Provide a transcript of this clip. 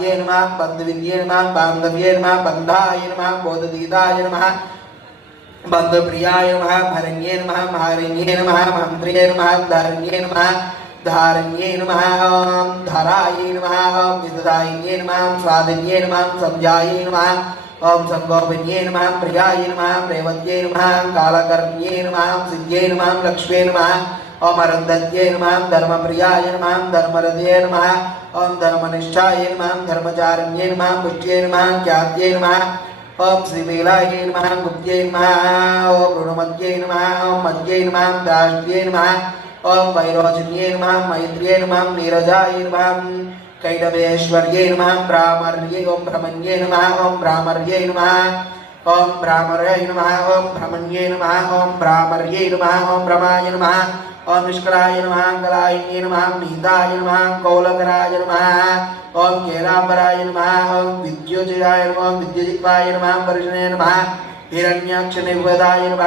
ये नमः बन्धुविद्ये नमः बान्धव्ये नमः बन्धाय नमः बोधदीताय नमः बन्धुप्रियाय नमः भरण्ये नमः महारण्ये नमः मन्त्रिये नमः धरण्ये नमः धारण्ये नमः ॐ धराय नमः ॐ विददायिन्ये नमः स्वादिन्ये नमः संध्याये नमः ॐ संगोपन्ये नमः प्रियाय नमः प्रेवत्ये नमः कालकर्ण्ये नमः सिद्ध्ये नमः लक्ष्मे नमः ओम अरुन्धत्ये नमः धर्मप्रियाय नमः धर्मरथे नमः ओम धर्मनिष्ठाय नमः धर्मचारिण्ये नमः पुष्ट्ये नमः ख्यात्ये नमः ओम श्रीवेलाय नमः गुप्त्ये नमः ओम ऋणमत्ये नमः ओम मध्ये नमः दाष्ट्ये नमः ओम वैरोचन्ये नमः मैत्र्ये नमः नीरजाय नमः कैडवेश्वर्ये नमः ब्राह्मर्ये ओम ब्रह्मण्ये नमः ओम ब्राह्मर्ये नमः ओम ब्राह्मणाय नमः ओम ब्रह्मण्ये नमः ओम ब्राह्मर्ये नमः ओम ब्रह्माय नमः ओम निष्कलाय नमः कलायिन्ये नमः नीताय नमः कौलकराय नमः ओम केलांबराय नमः ओम विद्युजिताय नमः विद्युजित्वाय नमः वर्षणे नमः हिरण्याक्ष निर्वदाय नमः।